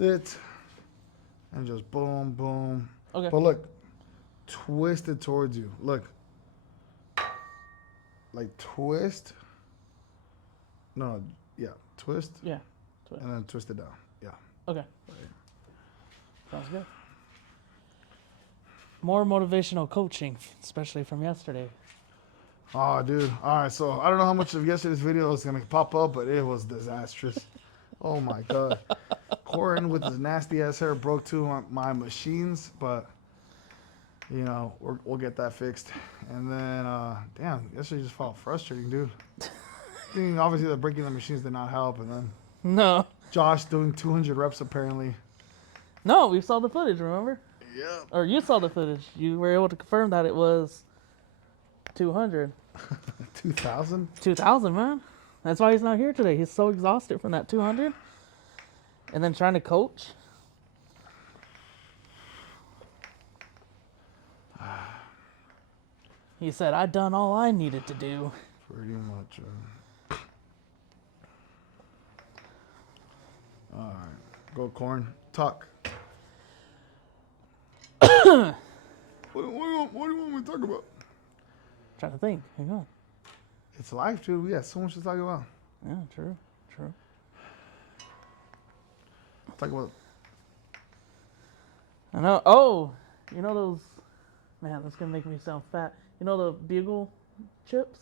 Sit. And just boom, boom. Okay. But look, twist it towards you. Look. Like twist. No, yeah. Twist. Yeah. And then twist it down. Yeah. Okay. Sounds good. More motivational coaching, especially from yesterday. Oh, dude. All right, so I don't know how much of yesterday's video is going to pop up, but it was disastrous. Oh, my God. Corin with his nasty-ass hair broke two of my machines, but, you know, we'll get that fixed. And then, damn, yesterday just felt frustrating, dude. Thinking obviously that breaking the machines did not help, and then No. Josh doing 200 reps apparently. No, we saw the footage, remember? Yeah. Or you saw the footage. You were able to confirm that it was 200. 2,000? 2,000, man. That's why he's not here today. He's so exhausted from that 200. And then trying to coach. He said, I done all I needed to do. Pretty much. All right. Go, Corn. Talk. What do you want me to talk about? Trying to think. Hang on. It's life, dude. We got so much to talk about. Yeah, true. Talk about. I know. Oh, you know those. Man, that's going to make me sound fat. You know the bugle chips?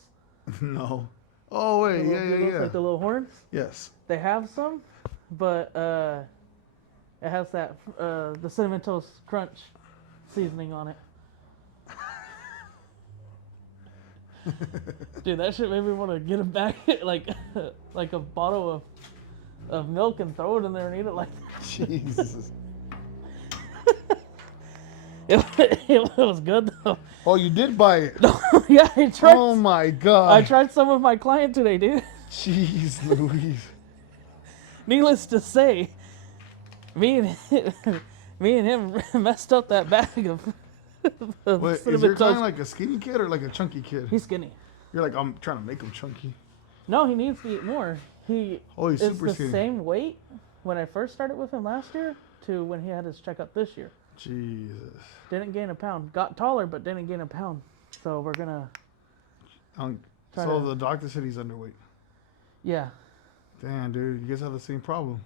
No. Oh, wait. The Yeah. Like the little horns? Yes. They have some, but it has that the Cinnamon Toast Crunch seasoning on it. Dude, that shit made me want to get a bag, like a bottle of milk and throw it in there and eat it like that. Jesus. It was good though. Oh, you did buy it? Yeah, I tried. Oh my God. I tried some with my client today, dude. Jeez Louise. Needless to say, me and him messed up that bag of Wait, is cinnamon your client toast. like a skinny kid or like a chunky kid? He's skinny. You're like, I'm trying to make him chunky. No, he needs to eat more. He He's is super the skinny. same weight when I first started with him last year to when he had his checkup this year. Jesus. Didn't gain a pound. Got taller, but didn't gain a pound. So we're gonna. So the doctor said he's underweight. Yeah. Damn, dude, you guys have the same problem.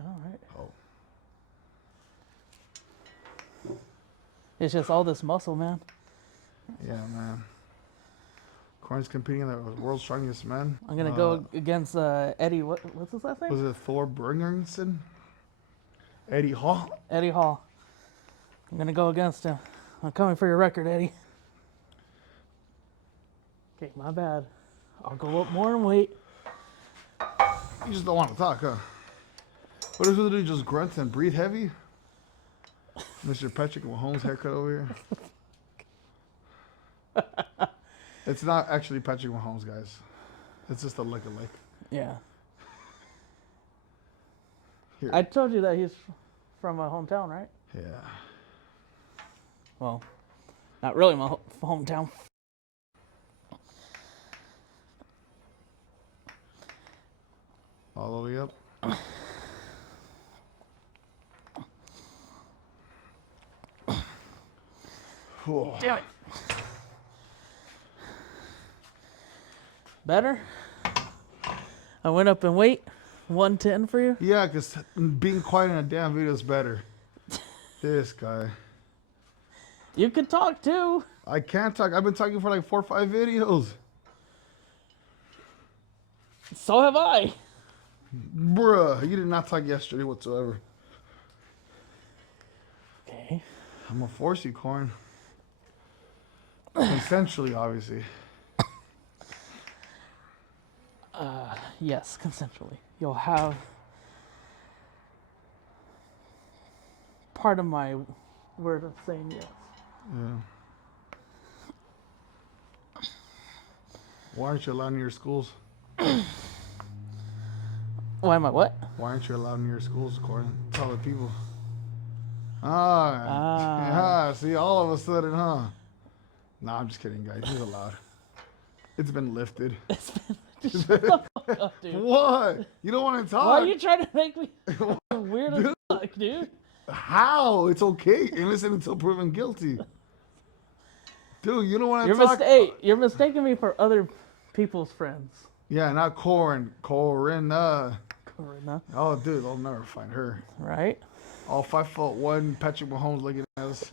All right. Oh. It's just all this muscle, man. Yeah, man. Corn's competing in the world's strongest men. I'm gonna go against Eddie. What's his last name? Was it Thor Bringerson? Eddie Hall? Eddie Hall. I'm gonna go against him. I'm coming for your record, Eddie. Okay, my bad. I'll go up more in weight. You just don't want to talk, huh? What if we do just grunt and breathe heavy? Mr. Patrick Mahomes haircut over here. It's not actually Patrick Mahomes, guys. It's just a look-alike. Yeah. Here. I told you that he's from my hometown, right? Yeah. Well, not really my hometown. All the way up. Damn it. Better? I went up in weight. 110 for you? Yeah, because being quiet in a damn video is better. This guy. You can talk too. I can't talk. I've been talking for like 4 or 5 videos. So have I. Bruh, you did not talk yesterday whatsoever. Okay. I'm gonna force you, Corn. Consensually, obviously. Yes, consensually. You'll have part of my word of saying yes. Yeah. Why aren't you allowed in your schools? Why am I what? Why aren't you allowed in your schools, Corn? Tell the people. Yeah, see, all of a sudden, huh? Nah, I'm just kidding, guys. He's allowed. It's been lifted. Shut the fuck up, dude. What? You don't want to talk? Why are you trying to make me weird as fuck? dude. How? It's okay. Innocent until proven guilty. Dude, you don't want to You're talk. You're mistaking me for other people's friends. Yeah, not Corin. Corin. Corina, Oh, dude, I'll never find her. right? All 5'1" Patrick Mahomes looking at us.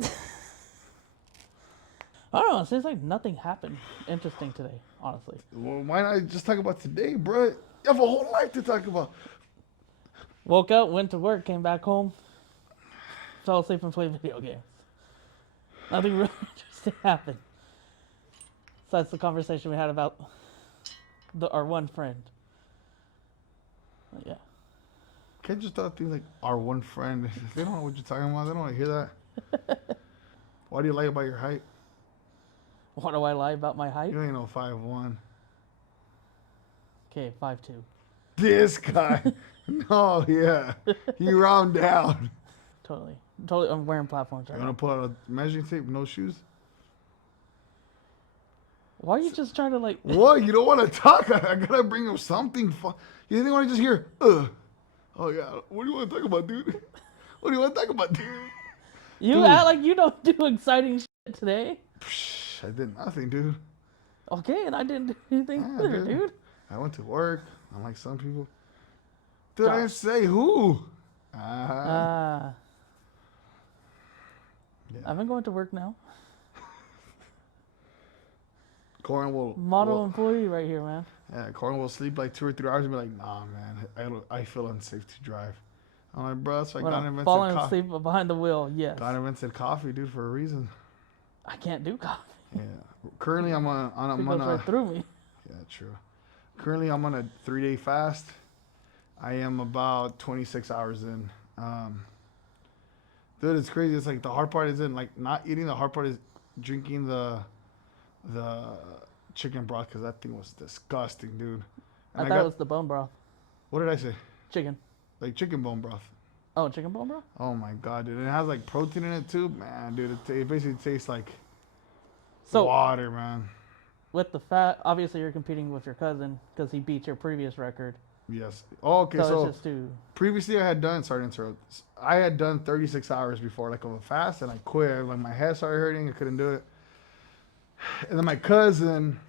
I don't know. It seems like nothing happened interesting today, honestly. Well, why not just talk about today, bro? You have a whole life to talk about. Woke up, went to work, came back home, fell asleep, and played video games. Nothing really interesting happened. So that's the conversation we had about our one friend. But yeah. Can't you start things like our one friend? They don't know what you're talking about. They don't want to hear that. Why do you lie about your height? Why do I lie about my height? You ain't no 5'1". Okay, 5'2". This guy. No, yeah. You round down. Totally. Totally. I'm wearing platforms right You want now. to pull out a measuring tape, no shoes? Why are you just trying to like? What? You don't want to talk? I gotta bring up something fun. You think I want to just hear, Oh, yeah. What do you want to talk about, dude? What do you want to talk about, dude? You Dude. act like you don't do exciting shit today. Psh, I did nothing, dude. Okay, and I didn't do anything Yeah, either, dude. I went to work, unlike some people. Dude, I Josh. didn't say who. Ah. Yeah. I've been going to work now. Corin will. Model employee right here, man. Yeah, Corin will sleep like 2 or 3 hours and be like, nah, man, I feel unsafe to drive. I'm like, bro, that's why When God I'm invented falling coffee. asleep behind the wheel, yes. God invented coffee, dude, for a reason. I can't do coffee. Yeah. Currently, I'm It goes right through me. Yeah, true. Currently, I'm on a 3-day fast. I am about 26 hours in. Dude, it's crazy. It's like the hard part isn't like not eating. The hard part is drinking the chicken broth because that thing was disgusting, dude. I And thought it was the bone broth. what did I say? Chicken. Like chicken bone broth. Oh, chicken bone broth? Oh my god, dude. And it has like protein in it too. Man, dude, it basically tastes like So, water, man. with the fat, obviously you're competing with your cousin because he beat your previous record. Yes. Oh, okay, So, so it's just too. previously I had done, sorry to interrupt. I had done 36 hours before, like of a fast, and I quit. Like my head started hurting, I couldn't do it. And then my cousin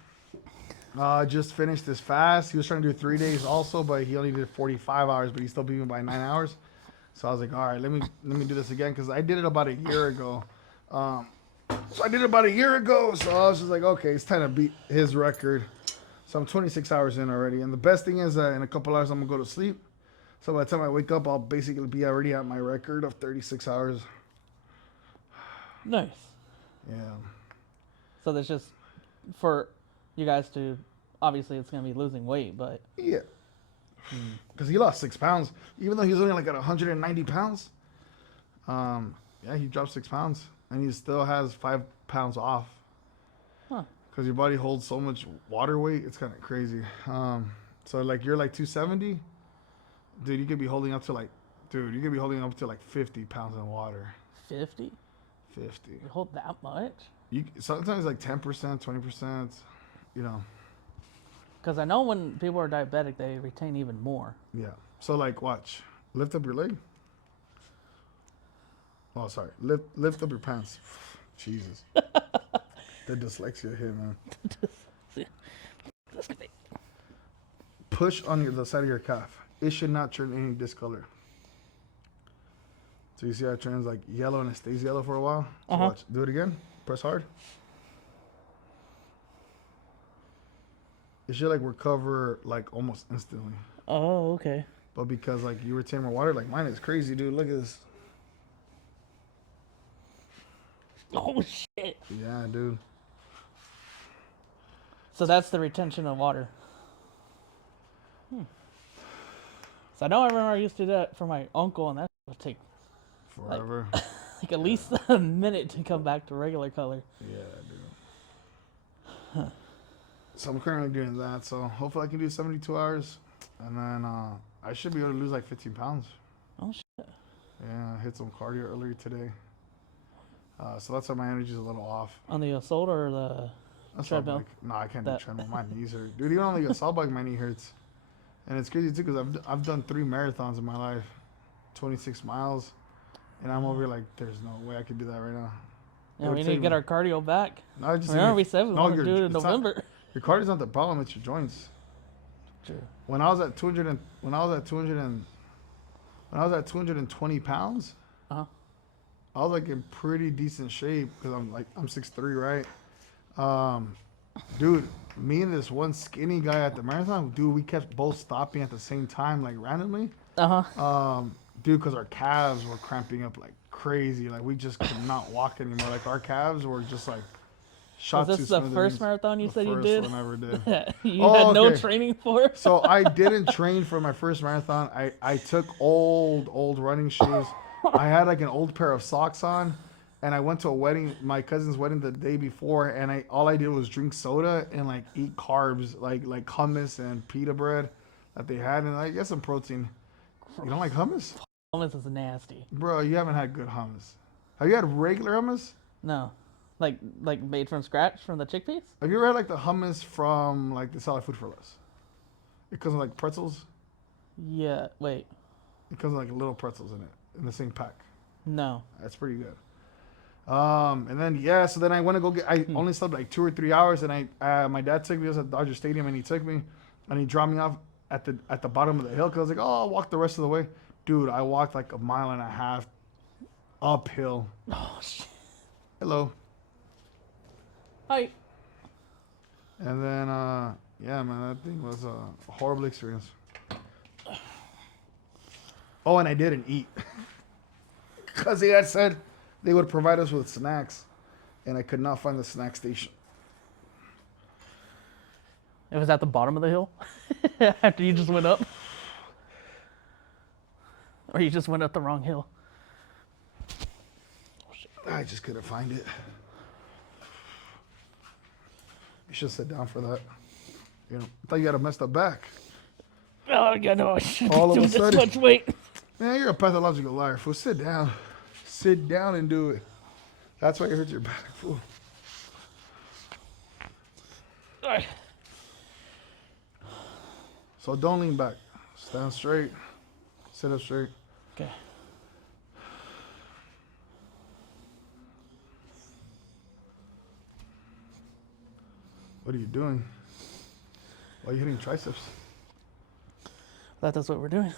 just finished this fast. He was trying to do 3 days also, but he only did 45 hours, but he still beat me by 9 hours. So I was like, all right, let me do this again because I did it about a year ago. So I did it about a year ago. So I was just like, okay, it's time to beat his record. So I'm 26 hours in already. And the best thing is that in a couple hours, I'm going to go to sleep. So by the time I wake up, I'll basically be already at my record of 36 hours. Nice. Yeah. So, there's just for you guys to. Obviously, it's going to be losing weight, but. Yeah. Because he lost 6 pounds. Even though he was only like at 190 pounds. Yeah, he dropped 6 pounds. And he still has 5 pounds off. Huh. Because your body holds so much water weight. It's kind of crazy. So like you're like 270. Dude, you could be holding up to like 50 pounds in water. 50? 50. You hold that much? You sometimes like 10%, 20%, you know. Because I know when people are diabetic, they retain even more. Yeah. So like watch. Lift up your leg. Oh, sorry. Lift up your pants. Jesus. The dyslexia hit, man. Push on the side of your calf. It should not turn any discolor. So you see how it turns like yellow and it stays yellow for a while? So watch. Do it again. Press hard. It should like recover like almost instantly. Oh, okay. But because like you retain more water, like mine is crazy, dude. Look at this. Oh, shit. Yeah, dude. So that's the retention of water. So I know I remember I used to do that for my uncle, and that would take Forever. like at least a minute to come back to regular color. Yeah, dude. So I'm currently doing that. So hopefully I can do 72 hours. And then I should be able to lose like 15 pounds. Oh, shit. Yeah, I hit some cardio earlier today. So that's why my energy's a little off. On the assault or the Assault treadmill? bike. No, I can't do That- treadmill. My knees hurt. Dude, even on the assault bike, my knee hurts. And it's crazy too because I've done 3 marathons in my life. 26 miles. And I'm over here like, there's no way I could do that right now. It Yeah, would we need take to get me- our cardio back. No, I just Remember we said we want to do it in it's not- November. your cardio's not the problem. It's your joints. True. When I was at 200 and when I was at 200 and when I was at 220 pounds, Uh-huh. I was like in pretty decent shape because I'm 6'3", right? Dude, me and this one skinny guy at the marathon, dude, we kept both stopping at the same time, like randomly. Uh-huh. Dude, because our calves were cramping up like crazy. Like we just could not walk anymore. Like our calves were just like shot Was to this the first smithereens. marathon you The said you first did? one I ever did. You Oh, had no okay. training for? So I didn't train for my first marathon. I took old running shoes. I had like an old pair of socks on, and I went to a wedding, my cousin's wedding the day before, and all I did was drink soda and like eat carbs like hummus and pita bread that they had, and I get some protein. You don't like hummus? Hummus is nasty. Bro, you haven't had good hummus. Have you had regular hummus? No. Like made from scratch from the chickpeas? Have you ever had like the hummus from like the Solid Food for Less? It comes with like pretzels. Yeah. Wait. It comes with like little pretzels in it in the same pack. No. That's pretty good. And then yeah, so then I went to go get. I only slept like 2 or 3 hours, and my dad took me. I was at Dodger Stadium, and he took me, and he dropped me off at the bottom of the hill. Cause I was like, oh, I'll walk the rest of the way, dude. I walked like a mile and a half uphill. Oh shit. Hello. Hi. And then yeah, man, that thing was a horrible experience. Oh, and I didn't eat because they had said they would provide us with snacks, and I could not find the snack station. It was at the bottom of the hill? After you just went up? Or you just went up the wrong hill? I just couldn't find it. You should sit down for that. You know, I thought you had a messed up back. Oh, yeah, no, I shouldn't All be of a doing this sudden- much weight. Man, you're a pathological liar, fool. Sit down. Sit down and do it. That's why it hurts your back, fool. Alright. So don't lean back. Stand straight. Sit up straight. Okay. What are you doing? Why are you hitting triceps? Thought that's what we're doing.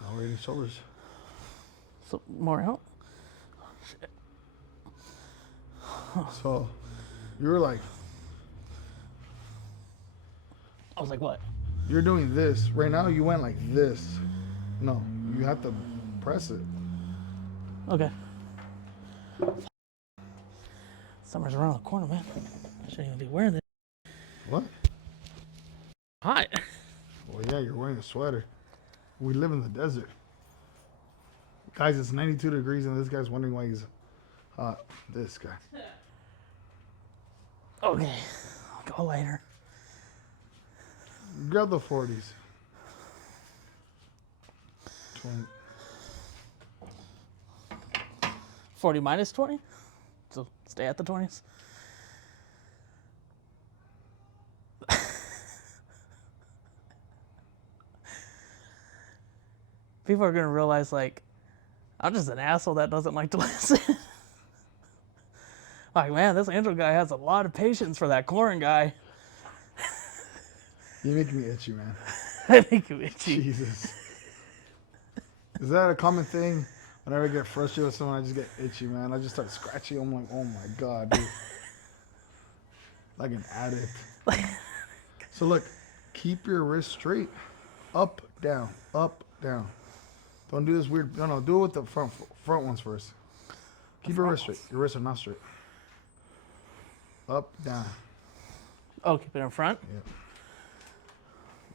Oh, we're hitting shoulders. So, more help? So you were like, I was like, what? you're doing this. Right now you went like this. No, you have to press it. Okay. Summer's around the corner, man. I shouldn't even be wearing this. What? Hot. Well, yeah, you're wearing a sweater. We live in the desert. Guys, it's 92 degrees and this guy's wondering why he's hot. This guy. Okay. I'll go later. Grab the 40s. 20. 40 minus 20? So stay at the 20s? People are going to realize, like, I'm just an asshole that doesn't like to listen. Like, man, this Angel guy has a lot of patience for that Corin guy. You make me itchy, man. I think you itchy. Jesus. Is that a common thing? Whenever I get frustrated with someone, I just get itchy, man. I just start scratching. I'm like, oh my God, dude. Like an addict. So look, keep your wrist straight. Up, down, up, down. Don't do this weird. No, do it with the front ones first. Keep your wrist straight. Your wrists are not straight. Up, down. Oh, keep it in front? Yeah.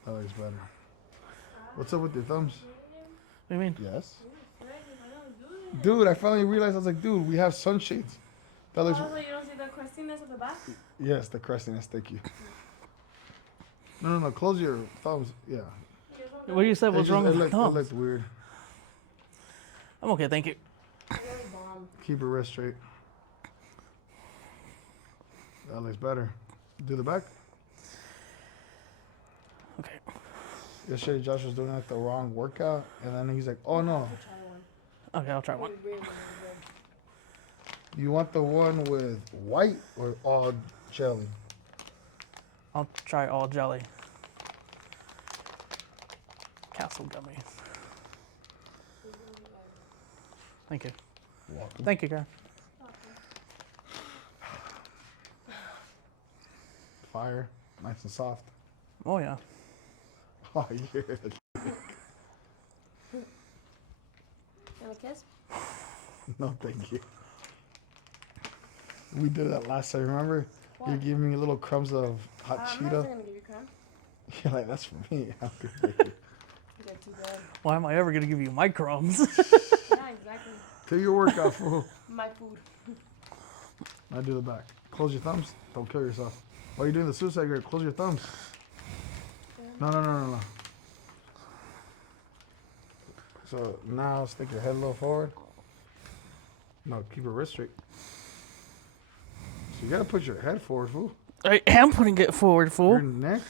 That looks better. What's up with your thumbs? What do you mean? Yes. Dude, I finally realized. I was like, dude, we have sunshades. That looks. Also, you don't see the crustiness at the back? Yes, the crustiness. Thank you. No. Close your thumbs. Yeah. What you said was wrong with my It thumbs? looked weird. I'm okay, thank you. Keep your wrist straight. That looks better. Do the back. Okay. Yesterday, Josh was doing like the wrong workout, and then he's like, "Oh no, Okay, I'll try one. You want the one with white or all jelly? I'll try all jelly. Castle gummies. Thank you. You're welcome. Thank you, Karen. Fire, nice and soft. Oh, yeah. Oh, yeah. You want a kiss? No, thank you. We did that last time, remember? What? You gave me little crumbs of hot I'm not Cheeto. gonna give you crumbs. You're like, that's for me. I'm good, thank you. You got too bad. Why am I ever going to give you my crumbs? Yeah, exactly. Do your workout, fool. My food. Now do the back. Close your thumbs. Don't kill yourself. While you're doing the suicide grip, close your thumbs. No. So now stick your head a little forward. No, keep your wrist straight. So you gotta put your head forward, fool. I am putting it forward, Your fool. neck.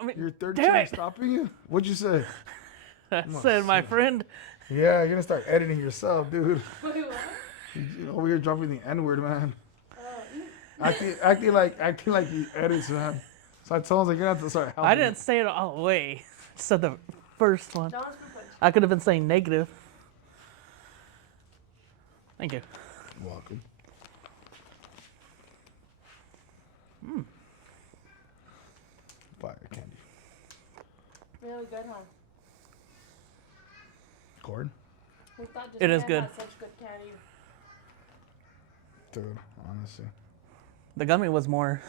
I mean, Your third damn chin it. stopping you. What'd you say? I said, my friend. Yeah, you're gonna start editing yourself, dude. Wait, what? You know, we are dropping the N-word, man. Oh, Acting like he edits, man. So I told him, like, you're gonna have to start helping. I didn't say it all the way. I said the first one. Don's fruit punch. I could have been saying negative. Thank you. Welcome. Fire candy. Really good, huh? Corn? We thought It is Japan good. had such good candy. Dude, honestly. The gummy was more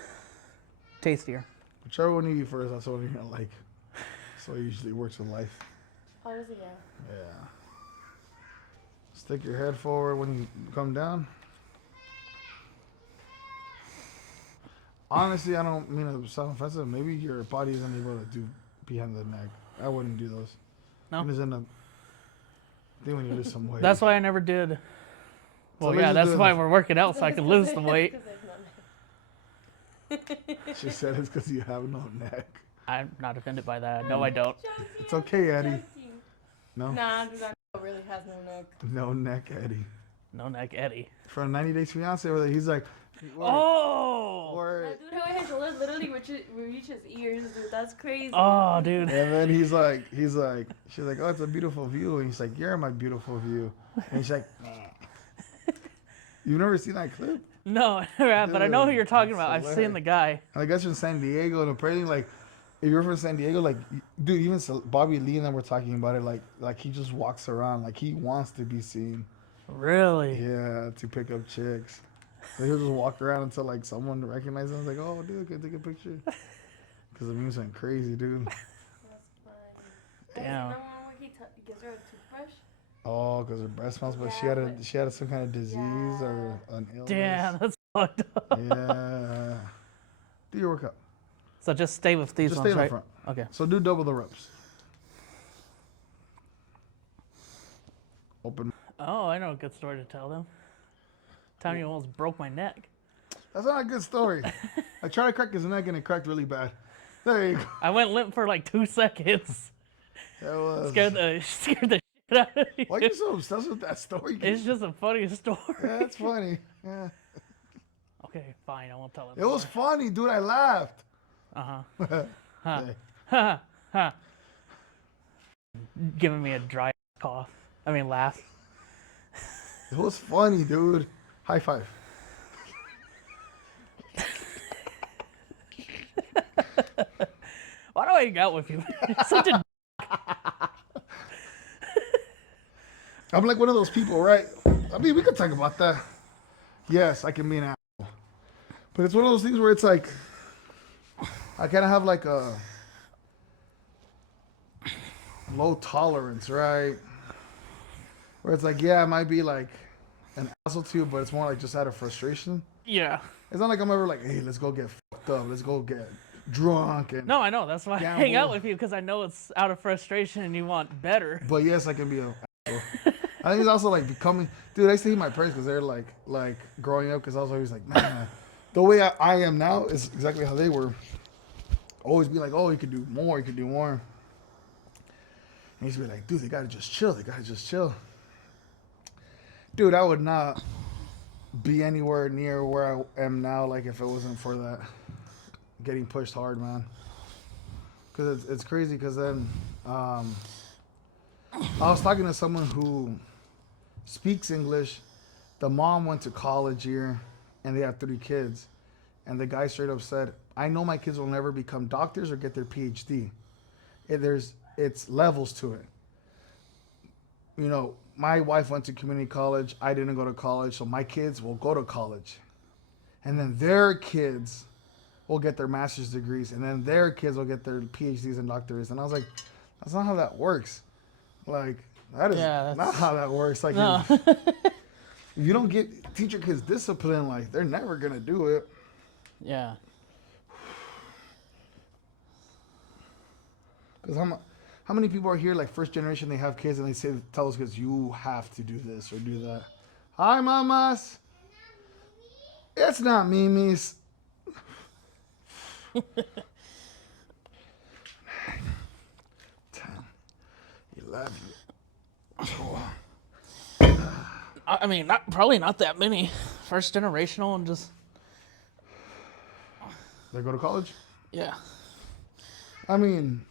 tastier. Whichever one you eat first, that's the one you're gonna like. So it usually works with life. Honestly, yeah. Yeah. Stick your head forward when you come down. Honestly, I don't mean to sound offensive. Maybe your body isn't able to do behind the neck. I wouldn't do those. No? You just end up. I think when you lose some weight. That's why I never did. Well, let's yeah, just that's do it why in the- we're working out so I can lose the weight. She said it's because you have no neck. I'm not offended by that. No, I don't. It's okay, Eddie. No? Nah, dude, that really has no neck. No neck, Eddie. No neck Eddie. From 90 Days Fiance, where he's like, Oh! or, That dude, how his shoulders literally reach his ears, dude. That's crazy. Oh, dude. and then she's like, she's like, oh, it's a beautiful view. And he's like, you're my beautiful view. And she's like, you've never seen that clip? No, I never have, but I know who Dude, you're talking it's about. I've hilarious. seen the guy. And I guess from San Diego, and apparently, like, if you're from San Diego, like, dude, even Bobby Lee and them were talking about it, like he just walks around, like he wants to be seen. Really? Yeah, to pick up chicks. So he'll just walk around until like someone recognizes him. Like, oh, dude, can I take a picture? Because the memes went crazy, dude. That's funny. Damn. Remember when he gives her a toothbrush? Oh, because her breast smells, but Yeah, she had some kind of disease or Yeah. an illness. Damn, that's fucked up. Yeah. Do your workout. So just stay with these Just ones, stay in the right? front. Okay. So do double the reps. Open. Oh, I know a good story to tell them. Time you almost broke my neck. That's not a good story. I tried to crack his neck and it cracked really bad. There you go. I went limp for like 2 seconds. That was. Scared the shit out of me. Why are you so obsessed with that story? It's just a funny story. Yeah, that's funny. Yeah. Okay, fine. I won't tell it. It was funny, dude. I laughed. Uh-huh. Hey. Ha ha. Giving me a dry cough. I mean, laugh. It was funny, dude. High five. Why do I hang out with you? You're such a. I'm like one of those people, right? I mean, we could talk about that. Yes, I can be an asshole. But it's one of those things where it's like, I kind of have like a low tolerance, right? Where it's like, yeah, I might be like an asshole to you, but it's more like just out of frustration. Yeah. It's not like I'm ever like, hey, let's go get fucked up. Let's go get drunk. And No, I know. That's why I hang out Gamble. with you because I know it's out of frustration and you want better. But yes, I can be a asshole. I think it's also like becoming, dude, I used to hate my parents because they're like growing up because I was always like, man, the way I am now is exactly how they were. Always be like, oh, you could do more, you could do more. And he used to be like, dude, they gotta just chill, Dude, I would not be anywhere near where I am now. Like if it wasn't for that getting pushed hard, man. Because it's crazy. Because then um, I was talking to someone who speaks English. The mom went to college here, and they have 3 kids. And the guy straight up said, "I know my kids will never become doctors or get their PhD. It's levels to it. You know, my wife went to community college. I didn't go to college, so my kids will go to college, and then their kids will get their master's degrees, and then their kids will get their PhDs and doctorates." And I was like, "That's not how that works. Like, that is not how that works. Like, No. if you don't teach your kids discipline, like, they're never gonna do it." Yeah. Because how many people are here, like, first generation, they have kids, and they tell us kids, "You have to do this or do that." Hi, mamas. It's not Mimi's. 10, 11, 12. I mean, probably not that many. First generational and just They go to college. yeah. I mean,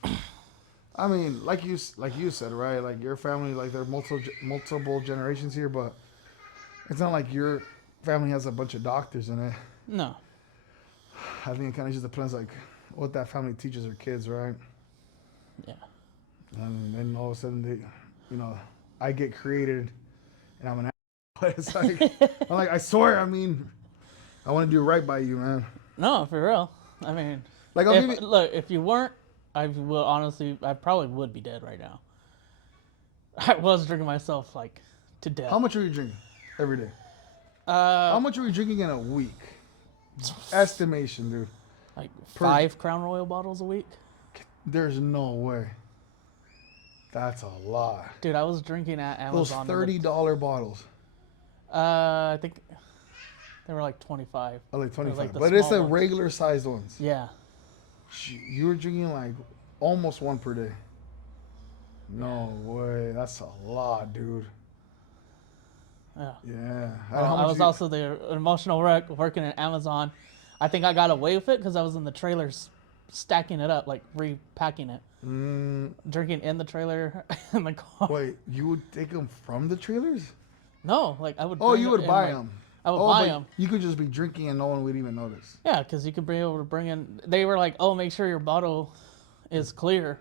like you said, right? Like your family, like there are multiple generations here, but it's not like your family has a bunch of doctors in it. No. I think it kind of just depends, like what that family teaches their kids, right? Yeah. And then all of a sudden, I get created, and I'm an but it's like I'm like, I swear, I mean, I want to do right by you, man. No, for real. I mean, Like if you weren't, I probably would be dead right now. I was drinking myself like to death. How much are you drinking every day? How How much are you drinking in a week? Estimation, dude. Like 5 Crown Royal bottles a week. There's no way. That's a lot. Dude, I was drinking at Amazon. Those $30 bottles. I think they were like 25. Oh, like 25. like the But it's the small ones. regular sized ones. Yeah. You were drinking like almost one per day. No way. That's a lot, dude. Yeah. Yeah. I was also the emotional wreck working at Amazon. I think I got away with it because I was in the trailers stacking it up, like repacking it. Drinking in the trailer in the car. Wait, you would take them from the trailers? No, like I would. Oh, you would buy like, them. I would buy them. You could just be drinking and no one would even notice. Yeah, because you could be able to bring in. They were like, "Oh, make sure your bottle is clear,"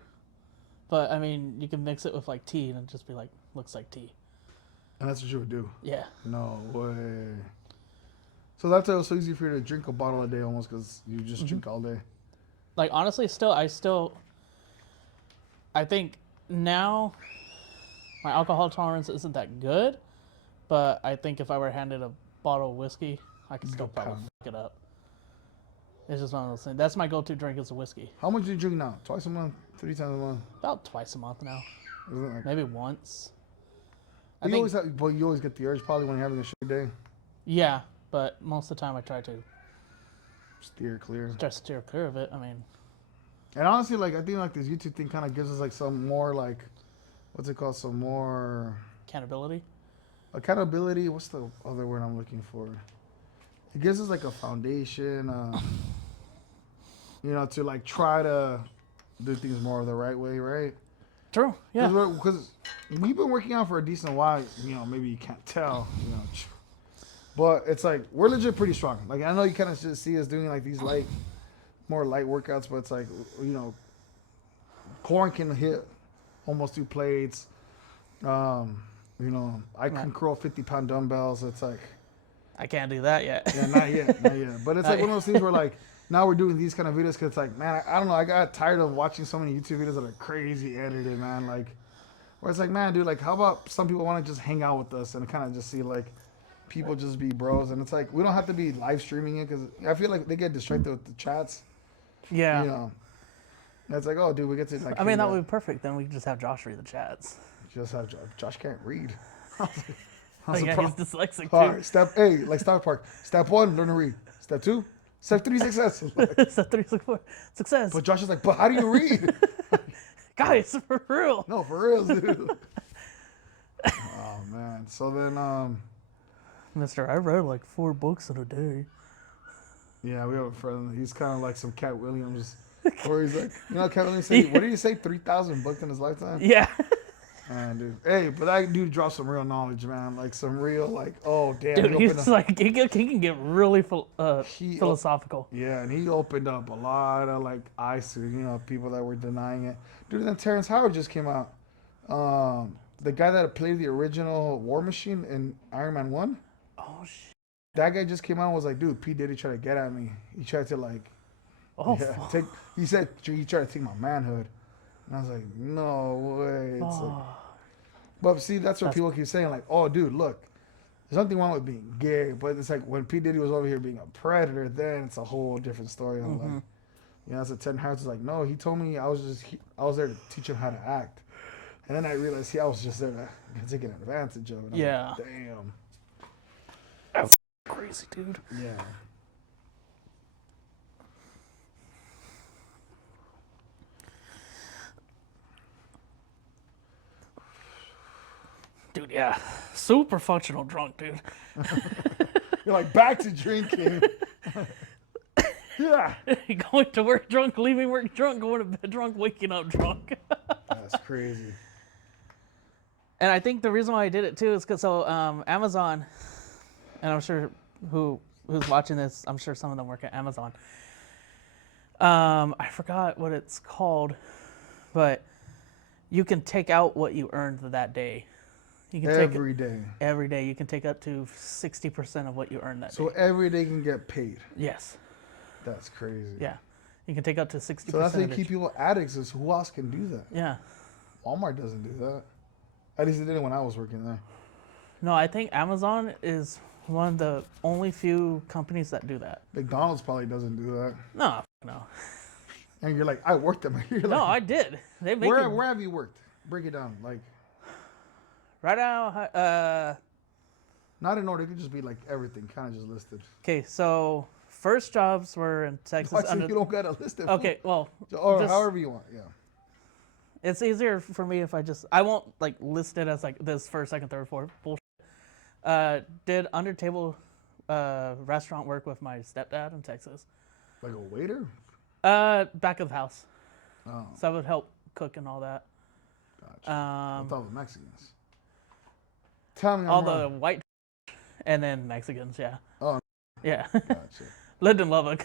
but I mean, you can mix it with like tea and it'd just be like, looks like tea. And that's what you would do? Yeah. No way. So that's why it was so easy for you to drink a bottle a day almost because you just drink all day. Like honestly, I think now my alcohol tolerance isn't that good, but I think if I were handed a bottle of whiskey, I could still probably pick it up. It's just one of those things. That's my go-to drink is a whiskey. How much do you drink now? Twice a month? 3 times a month? About twice a month now. Is it like, Maybe once. you always get the urge probably when you're having a shit day. Yeah, but most of the time I try to Steer clear. just steer clear of it. I mean, And honestly, like I think like this YouTube thing kind of gives us like some more like, what's it called? Some more accountability. What's the other word I'm looking for? It gives us like a foundation, to like try to do things more the right way, right? true. Yeah. Because we've been working out for a decent while. Maybe you can't tell. But it's like we're legit pretty strong. Like I know you kind of just see us doing like these more light workouts, but it's like Corn can hit almost 2 plates. I can curl 50-pound dumbbells. It's like I can't do that yet. yeah, not yet. But it's like one of those things where like now we're doing these kind of videos because it's like, man, I don't know. I got tired of watching so many YouTube videos that are crazy edited, man. Like where it's like, man, dude, like how about some people want to just hang out with us and kind of just see like people just be bros, and it's like we don't have to be live streaming it because I feel like they get distracted with the chats. Yeah. It's like, oh, dude, we get to like. I mean, that would be perfect. Then we could just have Josh read the chats. Just have Josh can't read. Oh, yeah, he's dyslexic too. All right, Step Park. Step 1, learn to read. Step 2, Step 3, success. Step 3, 4, success. But Josh is like, but how do you read? Guys, for real. No, for real, dude. Oh man. So then, Mister, I read like 4 books in a day. Yeah, we have a friend. He's kind of like some Cat Williams, where he's like, Cat Williams said, what did he say? 3,000 books in his lifetime. Yeah. Man, dude. Hey, but that dude dropped some real knowledge, man. Like some real, like, oh damn. Dude, he's like he can get really philosophical. Yeah, and he opened up a lot of like eyes to people that were denying it. Dude, then Terrence Howard just came out. The guy that played the original War Machine in Iron Man 1. Oh shit. That guy just came out and was like, dude, P Diddy tried to get at me. He tried to like, he said he tried to take my manhood. And I was like, no way. It's like, but see, that's what people keep saying. Like, oh, dude, look, there's nothing wrong with being gay. But it's like when P Diddy was over here being a predator, then it's a whole different story. I'm like, that's what Ted Harris was like. No, he told me I was there to teach him how to act. And then I realized I was just there to take an advantage of it. Yeah. Like, damn. That's crazy, dude. Yeah. Dude, yeah. Super functional drunk, dude. You're like, back to drinking. Yeah. Going to work drunk, leaving work drunk, going to bed drunk, waking up drunk. That's crazy. And I think the reason why I did it too is because Amazon, and I'm sure who's watching this, I'm sure some of them work at Amazon. I forgot what it's called, but you can take out what you earned that day. You can Every day. Every day you can take up to 60% of what you earned that day. So every day can get paid. Yes. That's crazy. Yeah. You can take up to 60%. So that's how you keep people addicts. Is who else can do that? Yeah. Walmart doesn't do that. At least it didn't when I was working there. No, I think Amazon is one of the only few companies that do that. McDonald's probably doesn't do that. No, no. And you're like, I worked them. You're No, like, I did. They make where have you worked? Break it down. Like, right now. not in order. It could just be like everything, kind of just listed. Okay, so first jobs were in Texas. You don't got to list it. Okay, well, or just, however you want. Yeah. It's easier for me if I won't like list it as like this first, second, third, fourth bullshit. Did under table restaurant work with my stepdad in Texas. Like a waiter? Back of the house. Oh. So I would help cook and all that. Gotcha. I thought the Mexicans. Tell me all the white and then Mexicans, yeah. Oh. Yeah. Gotcha. Lived in Lubbock.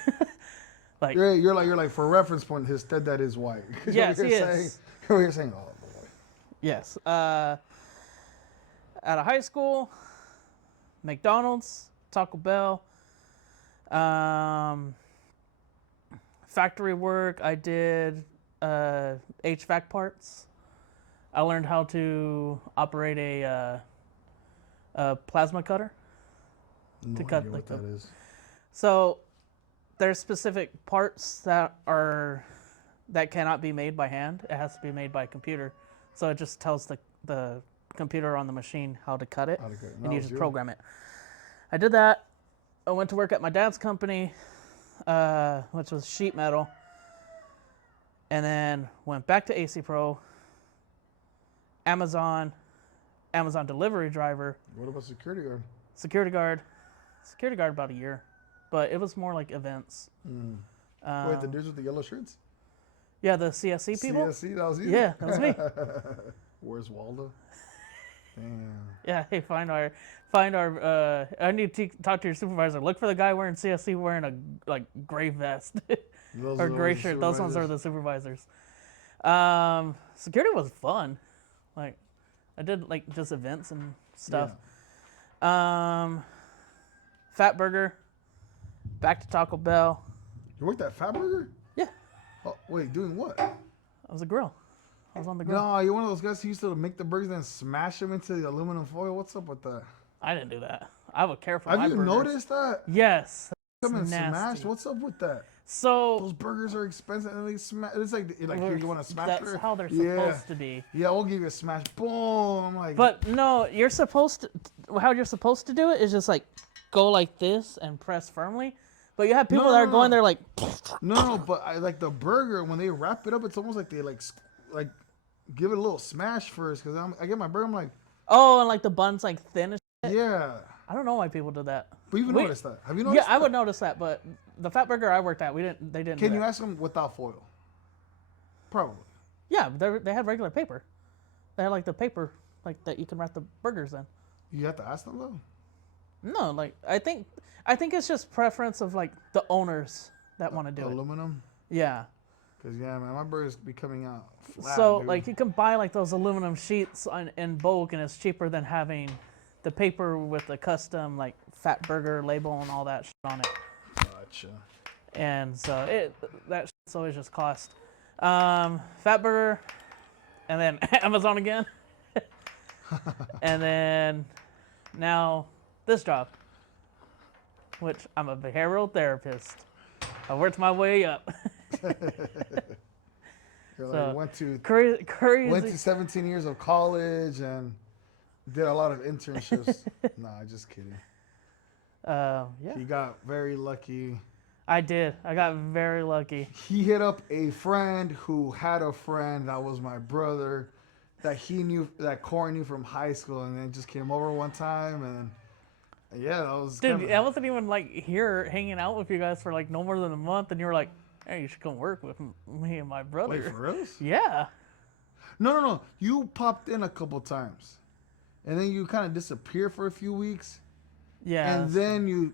Like you're like for reference point, his stepdad is white. Yes, he is. You're saying, oh boy. Yes. Out of high school, McDonald's, Taco Bell, factory work. I did HVAC parts. I learned how to operate a plasma cutter. No cut idea like what that is. So there's specific parts that cannot be made by hand. It has to be made by a computer. So it just tells the computer on the machine how to cut it, and you just program it. I did that. I went to work at my dad's company, which was sheet metal, and then went back to AC Pro, Amazon delivery driver. What about security guard? Security guard about a year, but it was more like events. Wait, the dudes with the yellow shirts? Yeah, the CSC people. CSC, that was you? Yeah, that was me. Where's Waldo? Damn. Yeah, hey, find our. I need to talk to your supervisor. Look for the guy wearing CSC wearing a like gray vest or gray shirt. Those ones are the supervisors. Security was fun. Like, I did like just events and stuff. Yeah. Fat Burger. Back to Taco Bell. You worked at Fat Burger? Yeah. Oh, wait, doing what? I was a grill. I was on the grill. No, you're one of those guys who used to make the burgers and then smash them into the aluminum foil. What's up with that? I didn't do that. I would care for my burgers. Have you noticed that? Yes. Come and smash. What's up with that? So those burgers are expensive and they smash. It's like here you want to smash. That's how they're supposed to be. Yeah, we'll give you a smash. Boom. I'm like. But no, you're supposed to. How you're supposed to do it is just like go like this and press firmly. But you have people that are going there like. No, but I like the burger when they wrap it up. It's almost like they like give it a little smash first because I get my burger. I'm like. Oh, and like the bun's like thin as shit. Yeah. I don't know why people did that. But you've We- noticed that. Have you Yeah, noticed I that? would notice that, but the Fat Burger I worked at, they didn't. Can do you that. ask them without foil? Probably. Yeah, they had regular paper. They had like the paper like that you can wrap the burgers in. You have to ask them though. No, like I think it's just preference of like the owners that want to do it. Aluminum. Yeah. Cause yeah, man, my burgers be coming out flat. So dude. like you can buy like those aluminum sheets in bulk, and it's cheaper than having the paper with the custom like Fat Burger label and all that shit on it. Gotcha. And so that shit's always just cost. Fat Burger, and then Amazon again, and then now this job, which I'm a behavioral therapist. I worked my way up. You're So, like, Crazy. went to 17 years of college and did a lot of internships. Nah, just kidding. Yeah, He got very lucky. I did. I got very lucky. He hit up a friend who had a friend that was my brother that he knew, that Corey knew from high school, and then just came over one time, and yeah, that was Dude, kinda, I wasn't even like here hanging out with you guys for like no more than a month, and you were like, "Hey, you should come work with me and my brother." Wait, for reals? Yeah. No. You popped in a couple times, and then you kind of disappeared for a few weeks, Yeah. and then you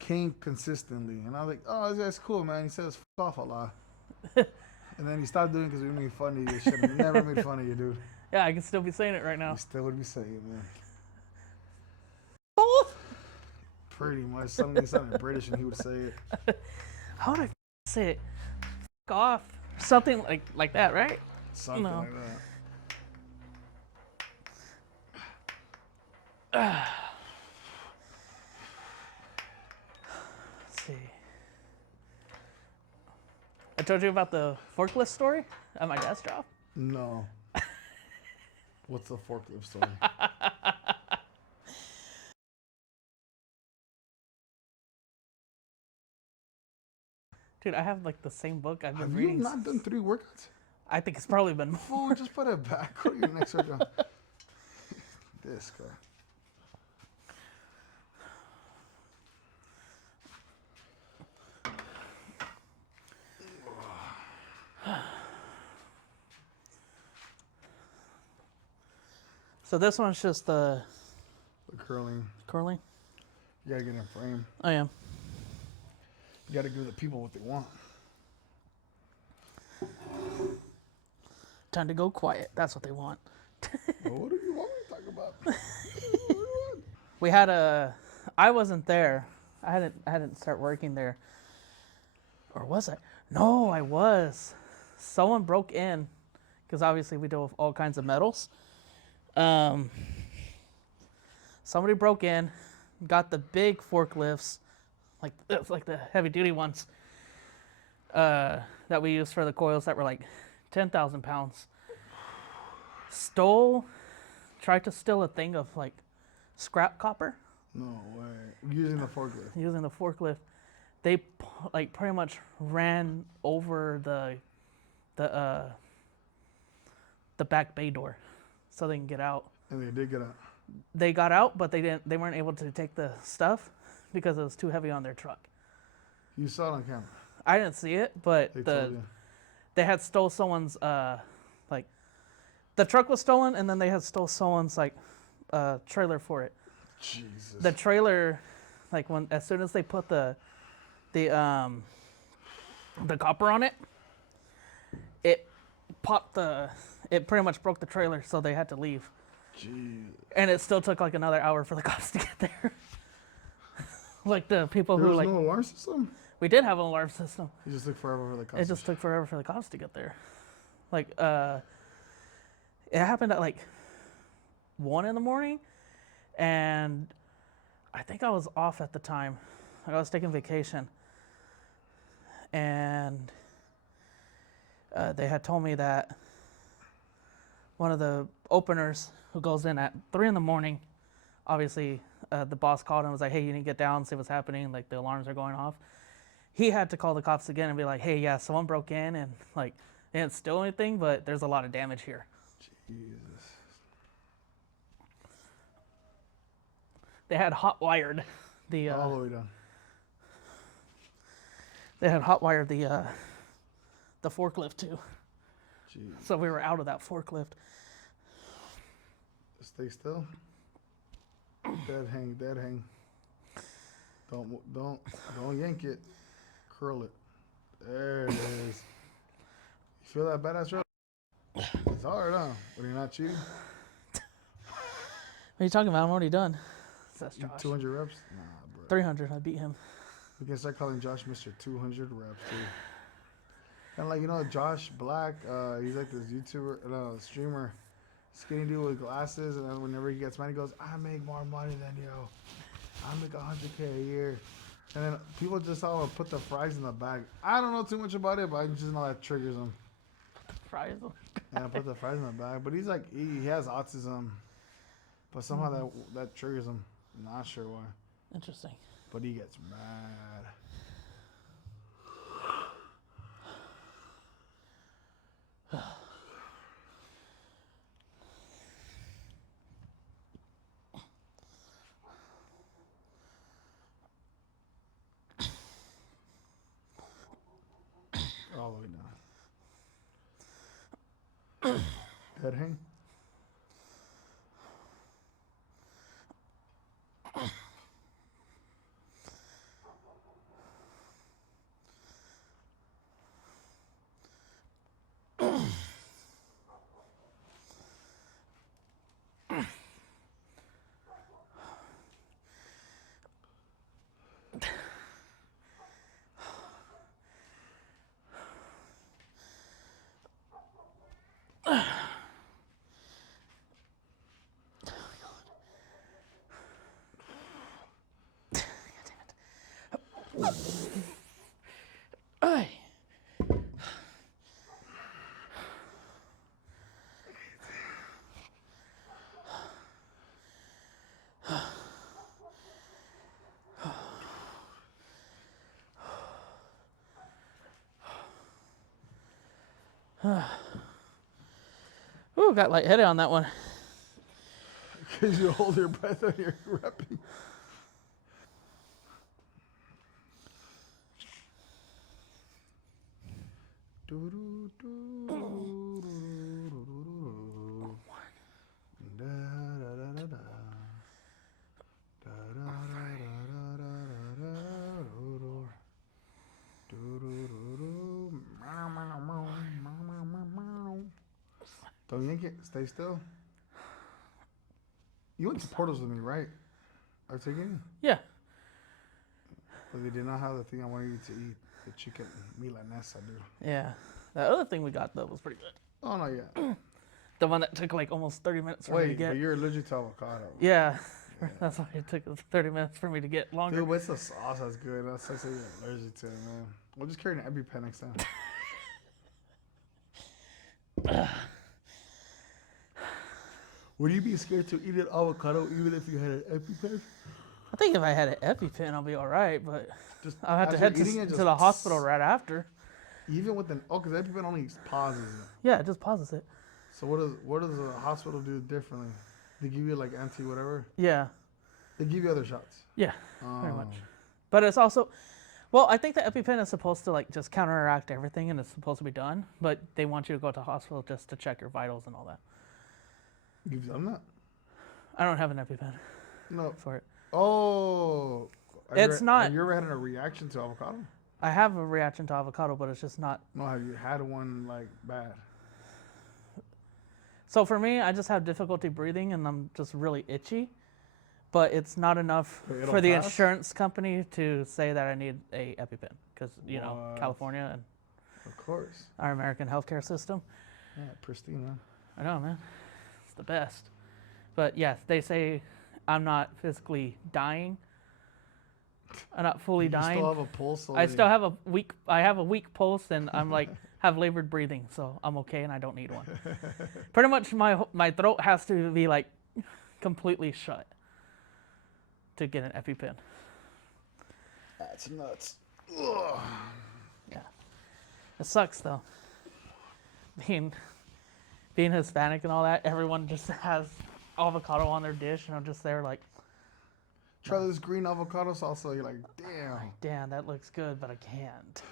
came consistently, and I was like, "Oh, that's cool, man." He says "F off a lot," and then he stopped doing it because we made fun of you. Should have never made fun of you, dude. Yeah, I can still be saying it right now. We still would be saying, man. Oh! Pretty much. Something sounded British, and he would say it. How would I say it? F off. Something like that, right? Something No. like that. Let's see. I told you about the forklift story at my dad's job. No. What's the forklift story? Dude, I have like the same book I've been Have you reading. not done 3 workouts? I think it's probably been Fool, just put it back. Go to your next workout. This guy. So this one's just the The curling. curling. You gotta get in frame. I am. You gotta give the people what they want. Time to go quiet. That's what they want. Well, what do you want me to talk about? What do you want? We had I wasn't there. I hadn't started working there. Or was I? No, I was. Someone broke in, because obviously we deal with all kinds of metals. Somebody broke in, got the big forklifts, like the heavy duty ones, that we use for the coils that were like 10,000 pounds. Tried to steal a thing of like scrap copper No way. Using the forklift. using the forklift. They like pretty much ran over the back bay door so they can get out. And they did get out. They got out, but they weren't able to take the stuff because it was too heavy on their truck. You saw it on camera. I didn't see it, but They told you. they had stole someone's like the truck was stolen, and then they had stole someone's like trailer for it. Jesus. The trailer, like as soon as they put the copper on it, it popped it pretty much broke the trailer, so they had to leave. Jeez. And it still took like another hour for the cops to get there. Like the people There who was like no alarm system? we did have an alarm system. It just took forever for the cops. It just took forever for the cops to get there. Like it happened at like 1 a.m, and I think I was off at the time. Like I was taking vacation, and they had told me that one of the openers who goes in at 3 a.m, obviously the boss called and was like, "Hey, you need to get down, see what's happening. Like the alarms are going off." He had to call the cops again and be like, "Hey, yeah, someone broke in and like they didn't steal anything, but there's a lot of damage here." Jesus. they had hot wired the All the way down. the forklift too. Jeez. So we were out of that forklift. Stay still. Dead hang, dead hang. Don't yank it. Curl it. There it is. You feel that badass rope? It's hard, huh? But you're not cheating. What are you talking about? I'm already done. That's You Josh. 200 reps? Nah, bro. 300. I beat him. We can start calling Josh Mr. 200 reps too. Kind of like, you know, Josh Black. He's like this YouTuber, no, streamer, skinny dude with glasses. And then whenever he gets mad, he goes, "I make more money than you. I make 100K a year." And then people just all put the fries in the bag. I don't know too much about it, but I just know that triggers him. Fries. Yeah, put the fries in the bag. But he's like, he has autism, but somehow that triggers him. Not sure why, Interesting. but he gets mad. All the way down. Dead hang. Ay. Ooh, got lightheaded on that one. Because you hold your breath when you're repping. Don't yank it. Stay still. You went to Portals with me, right? Are you taking you? Yeah. But they did not have the thing I wanted you to eat. The chicken milanesa, dude. Yeah. That other thing we got though was pretty good. Oh, no, yeah. The one that took like almost 30 minutes for me to Wait, get. but you're allergic to avocado. Yeah. That's why it took 30 minutes for me to get longer. Dude, but it's the sauce that's good. That sucks that you're allergic to it, man. We'll just carry an EpiPen next time. Would you be scared to eat an avocado even if you had an EpiPen? I think if I had an EpiPen, I'll be all right, but Just I'll have to as head you're to, eating it, to just the hospital right after. Even with an because EpiPen only pauses it. Yeah, it just pauses it. So what does a hospital do differently? They give you like anti whatever. Yeah. They give you other shots. Yeah, very much. Oh. But it's also, well, I think the EpiPen is supposed to like just counteract everything and it's supposed to be done, but they want you to go to hospital just to check your vitals and all that. You've done that? I don't have an EpiPen No. for it. Oh. It's not- Have you ever had a reaction to avocado? I have a reaction to avocado, but it's just not. No. Have you had one like bad? So for me, I just have difficulty breathing and I'm just really itchy, but it's not enough So it'll for the pass? insurance company to say that I need a EpiPen because, you know, What? California and Of course. our American healthcare system. Yeah, pristine, man. I know, man. It's the best. But yes, they say I'm not physically dying. I'm not fully You dying. still have a pulse. I still have a weak pulse and I'm like have labored breathing, so I'm okay and I don't need one. Pretty much my throat has to be like completely shut to get an EpiPen. That's nuts. Ugh. Yeah. It sucks though. Being Hispanic and all that, everyone just has avocado on their dish and I'm just there like Try No. this green avocado salsa. You're like, damn. Like, damn, that looks good, but I can't.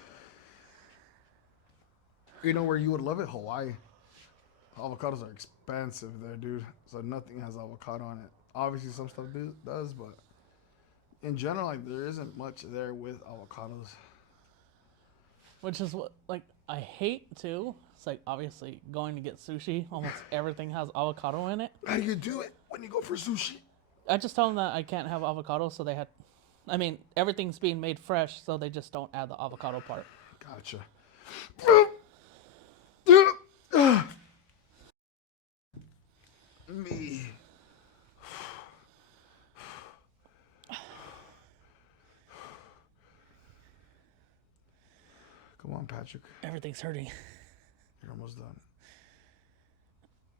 You know where you would love it? Hawaii. Avocados are expensive there, dude. So nothing has avocado on it. Obviously, some stuff does, but in general, like there isn't much there with avocados. Which is what, like, I hate too. It's like, obviously, going to get sushi, almost everything has avocado in it. How do you do it when you go for sushi? I just tell them that I can't have avocado, so they had. I mean, everything's being made fresh, so they just don't add the avocado part. Gotcha. Me. Come on, Patrick. Everything's hurting. You're almost done.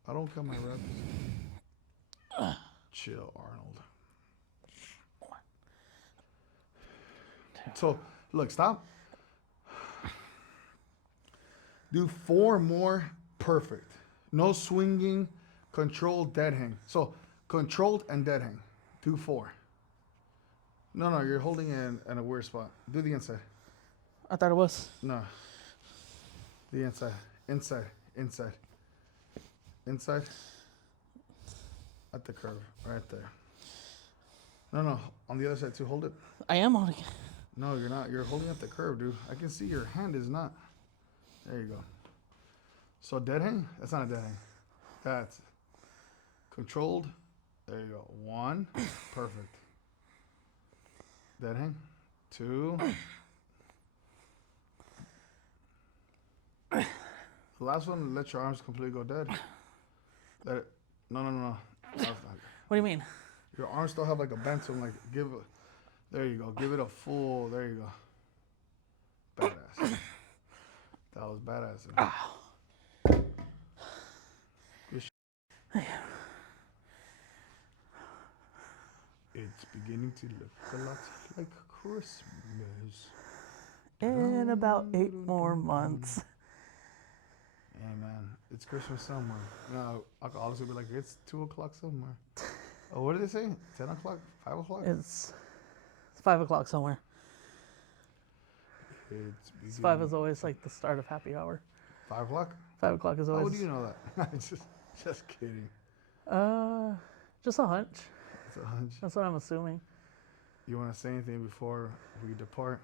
I don't cut my reps. Chill, Arnold. So, look, stop. Do 4 more perfect. No swinging, controlled, dead hang. So, controlled and dead hang. Do 4. No, you're holding it in a weird spot. Do the inside. I thought it was. No. The inside. Inside. At the curve. Right there. No. On the other side too. Hold it. I am holding it. No, you're not. You're holding up the curve, dude. I can see your hand is not. There you go. So dead hang? That's not a dead hang. That's controlled. There you go. 1. Perfect. Dead hang. 2. The last one, let your arms completely go dead. Let it. No. What do you mean? Your arms still have like a bend to them. Like give it. There you go. Give it a full. There you go. Badass. That was badass. Ow. Good It's beginning to look a lot like Christmas. In about 8 more months. Hey man, it's Christmas somewhere. No, alcoholics will be like, it's 2 o'clock somewhere. Oh, what did they say? 10 o'clock? 5 o'clock? It's 5 o'clock somewhere. It's 5 is always like the start of happy hour. 5 o'clock? 5 o'clock is How always. do you know that? just kidding. Just a hunch. It's a hunch. That's what I'm assuming. You want to say anything before we depart?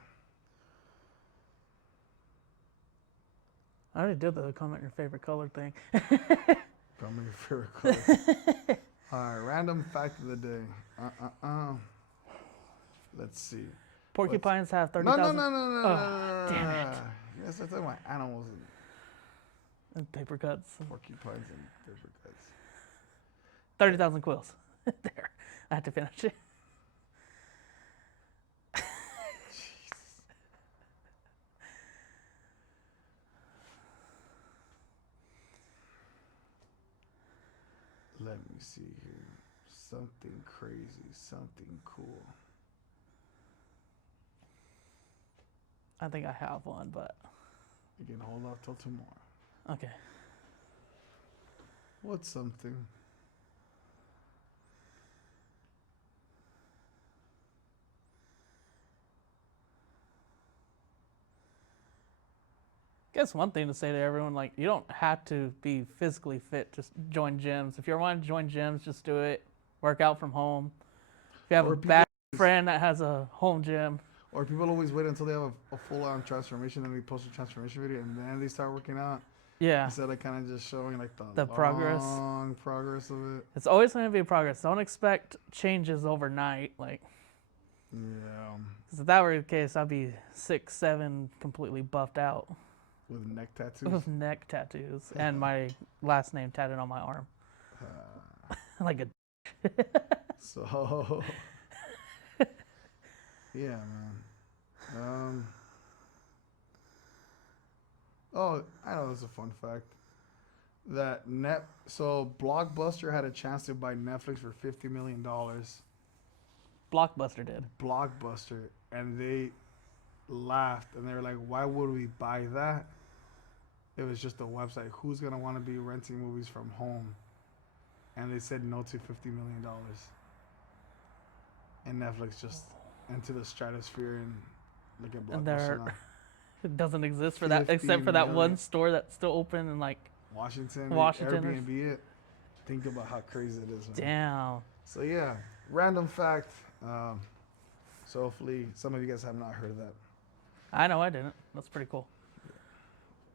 I already did the comment your favorite color thing. Come your favorite color. All right, random fact of the day. Let's see. Porcupines have No, 30,000. no. Damn it. Yes, I'm talking about animals And paper cuts. and porcupines and paper cuts. 30,000 quills. There. I had to finish it. Let me see here. Something crazy, something cool. I think I have one, but You can hold off till tomorrow. okay. What's something? Guess one thing to say to everyone, like, you don't have to be physically fit to join gyms. If you want to join gyms, just do it. Work out from home. If you have Or a people bad friend that has a home gym, Or people always wait until they have a full-on transformation and they post a transformation video and then they start working out. yeah, Instead of kind of just showing like The long progress. progress of it. it's always going to be progress. Don't expect changes overnight. Like, Yeah. 'cause if that were the case, I'd be 6'7", completely buffed out With neck tattoos. with neck tattoos and my last name tatted on my arm, like a. So, yeah, man. Oh, I know this is a fun fact. So Blockbuster had a chance to buy Netflix for $50 million. Blockbuster did. Blockbuster, and they laughed and they were like, "Why would we buy that? It was just a website. Who's gonna want to be renting movies from home?" And they said no to $50 million. and Netflix just into the stratosphere and look at And Blockbuster now. it doesn't exist for that 50 except for that one million. store that's still open and like Washington, Washington or- Airbnb it. Think about how crazy it is, man. damn. So yeah, random fact. So hopefully some of you guys have not heard of that. I know I didn't. That's pretty cool.